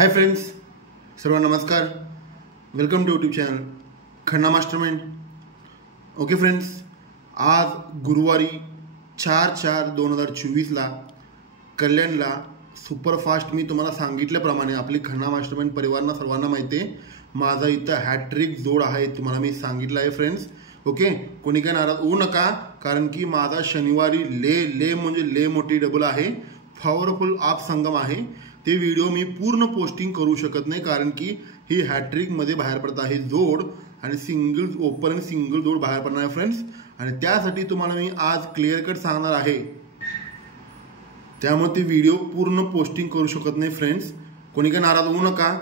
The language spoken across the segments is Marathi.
हाय फ्रेंड्स, सर्वांना नमस्कार. Welcome to YouTube channel Khanna mastermind. Okay friends, आज गुरुवारी 4/4/2024ला कल्याणला सुपरफास्ट मी तुम्हाला सांगितल्याप्रमाणे आपली खन्ना मास्टरमाइंड परिवारांना सर्वांना माहिती आहे माझा इथं हॅट्रिक जोड आहे. तुम्हाला मी सांगितलं आहे फ्रेंड्स. ओके, कोणी काय नाराज होऊ नका, कारण की माझा शनिवारी ले म्हणजे ले मोठी डबल आहे, पॉवरफुल आप संगम आहे. ते व्हिडिओ मी पूर्ण पोस्टिंग करू शकत नाही, कारण की ही हॅट्रिकमध्ये बाहेर पडत आहे जोड आणि सिंगल ओपन आणि सिंगल जोड बाहेर पडणार आहे फ्रेंड्स. आणि त्यासाठी तुम्हाला मी आज क्लिअर कट सांगणार आहे, त्यामुळे ते व्हिडिओ पूर्ण पोस्टिंग करू शकत नाही फ्रेंड्स. कोणी काय नाराज होऊ नका.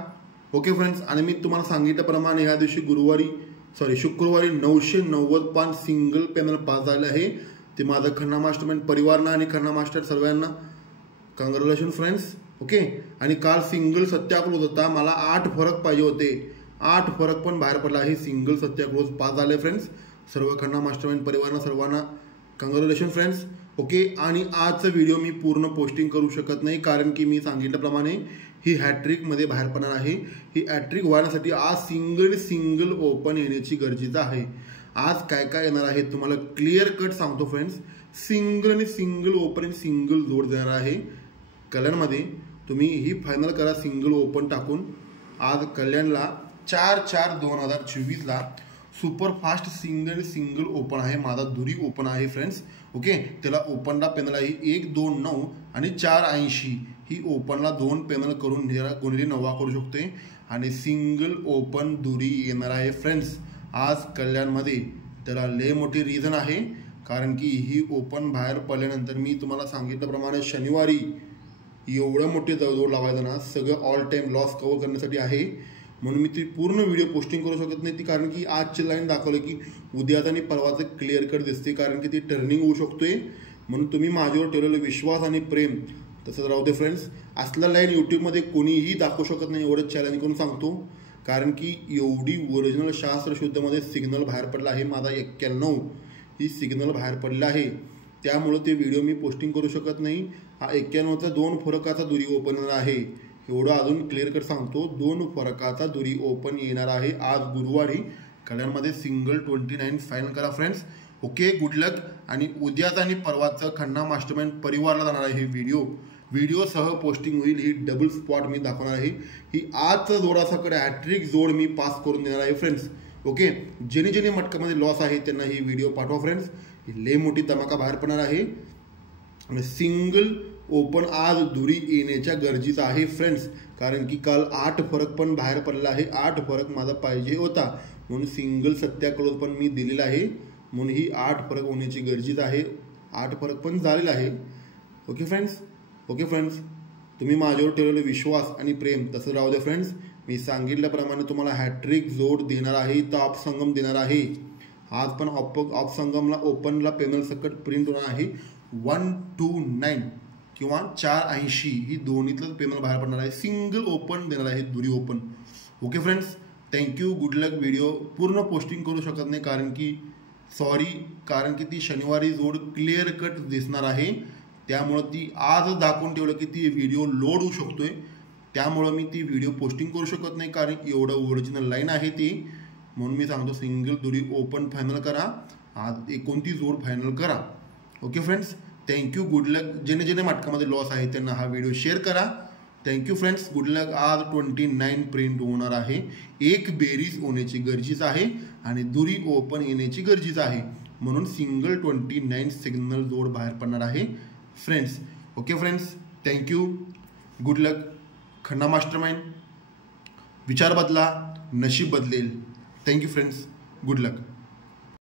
ओके फ्रेंड्स, आणि मी तुम्हाला सांगितल्याप्रमाणे ह्या दिवशी शुक्रवारी 990 पान सिंगल पॅनल पास झाले आहे. ते माझं खन्ना मास्टरमाइंड परिवारना आणि खन्ना मास्टर सर्वांना कॉंग्रॅच्युलेशन फ्रेंड्स. ओके, आणि काल सिंगल सत्याग्रह होता, मला 8 फरक पाहिजे होते, 8 फरक पण बाहेर पडला आहे. सिंगल सत्याग्रह पास झाले फ्रेंड्स. सर्व खन्ना मास्टरमाइंड परिवारांना सर्वांना कॉंग्रॅच्युलेशन फ्रेंड्स. ओके, आणि आजचा व्हिडिओ मी पूर्ण पोस्टिंग करू शकत नाही, कारण की मी सांगितल्याप्रमाणे ही हॅट्रिकमध्ये बाहेर पडणार आहे. ही हॅट्रिक व्हायसाठी आज सिंगल ओपन येण्याची गरजेचं आहे. आज काय काय येणार आहे तुम्हाला क्लिअर कट सांगतो फ्रेंड्स. सिंगल आणि सिंगल ओपन आणि सिंगल जोड देणार आहे कल्याणमध्ये. तुम्ही ही फायनल करा सिंगल ओपन टाकून. आज कल्याणला 4/4/2024ला सुपरफास्ट सिंगल ओपन आहे. माझा दुरी ओपन आहे फ्रेंड्स. ओके, त्याला ओपनला पेनल आहे 129 आणि 480. ही ओपनला 2 पेनल करून कोणी नवा करू शकते. आणि सिंगल ओपन दुरी येणार आहे फ्रेंड्स आज कल्याणमध्ये. त्याला लय मोठी रिझन आहे, कारण की ही ओपन बाहेर पडल्यानंतर मी तुम्हाला सांगितल्याप्रमाणे शनिवारी एवढं मोठे जोड लावायचं ना, सगळं ऑल टाईम लॉस कव्हर करण्यासाठी आहे. म्हणून मी ती पूर्ण व्हिडिओ पोस्टिंग करू शकत नाही ती, कारण की आजची लाईन दाखवलं की उद्याचा आणि परवाचं क्लिअर कट दिसते, कारण की ती टर्निंग होऊ शकतोय. म्हणून तुम्ही माझ्यावर ठेवलेलं विश्वास आणि प्रेम तसंच राहू दे फ्रेंड्स. असल्या लाईन यूट्यूबमध्ये कोणीही दाखवू शकत नाही, एवढं चॅलेंज करून सांगतो. कारण की एवढी ओरिजिनल शास्त्रशुद्धमध्ये सिग्नल बाहेर पडला आहे. माझा 91 ही सिग्नल बाहेर पडला आहे, त्यामुळं ते व्हिडिओ मी पोस्टिंग करू शकत नाही. हा 91चा 2 फरकाचा दुरी ओपन येणार आहे, एवढं अजून क्लिअर कट सांगतो. 2 फरकाचा दुरी ओपन येणार आहे आज गुरुवारी कल्याणमध्ये. सिंगल 29 फायनल करा फ्रेंड्स. ओके, गुड लक. आणि उद्याचा आणि परवाचं खन्ना मास्टरमाइंड परिवारला जाणार आहे व्हिडिओ सह पोस्टिंग होईल. ही डबल स्पॉट मी दाखवणार आहे. ही आजचं जोडासाकडे हॅट्रिक जोड मी पास करून देणार आहे फ्रेंड्स. ओके, जेणे मटकामध्ये लॉस आहे त्यांना ही व्हिडिओ पाठवा फ्रेंड्स. लय मोठी धमाका बाहेर पडणार आहे. आणि सिंगल ओपन आज दुरी येण्याच्या गरजेचं आहे फ्रेंड्स, कारण की काल 8 फरक पण बाहेर पडला आहे. 8 फरक माझा पाहिजे होता, म्हणून सिंगल सत्याग्रह पण मी दिलेला आहे. म्हणून ही 8 फरक होण्याची गरजेचं आहे. 8 फरक पण झालेला आहे. ओके फ्रेंड्स, तुम्ही माझ्यावर ठेवलेला विश्वास आणि प्रेम तसं राहू द्या फ्रेंड्स. मी सांगितल्याप्रमाणे तुम्हाला हॅट्रिक जोड देणार आहे, ताप संगम देणार आहे. आज पण ऑफ संगमला ओपनला पेनल सकट प्रिंट होणार आहे. 129 किंवा 480 ही दोन्हीतलंच पेनल बाहेर पडणार आहे. सिंगल ओपन देणार आहे, दुरी open. Okay friends, thank you, good luck. Video पूर्ण पोस्टिंग करू शकत नाही, कारण की ती शनिवारी जोड क्लिअर कट दिसणार आहे. त्यामुळं ती आज दाखवून ठेवलं की ती व्हिडिओ लोड होऊ शकतोय, त्यामुळं मी ती व्हिडिओ पोस्टिंग करू शकत नाही, कारण एवढं ओरिजिनल लाईन आहे ती. म्हणून मी सांगतो सिंगल दुरी ओपन फायनल करा. आज 29 जोड फायनल करा. ओके फ्रेंड्स, थँक्यू, गुड लक. जेणे मटकामध्ये लॉस आहे त्यांना हा व्हिडिओ शेअर करा. थँक्यू फ्रेंड्स, गुड लक. आज 29 प्रिंट होणार आहे. एक बेरीज होण्याची गरजेचं आहे आणि दुरी ओपन येण्याची गरजेचं आहे. म्हणून सिंगल 29 सिग्नल जोड बाहेर पडणार आहे friends. Okay friends, thank you, good luck. Khanna mastermind, विचार बदला, नशीब बदलेल. थँक्यू फ्रेंड्स, गुड लक.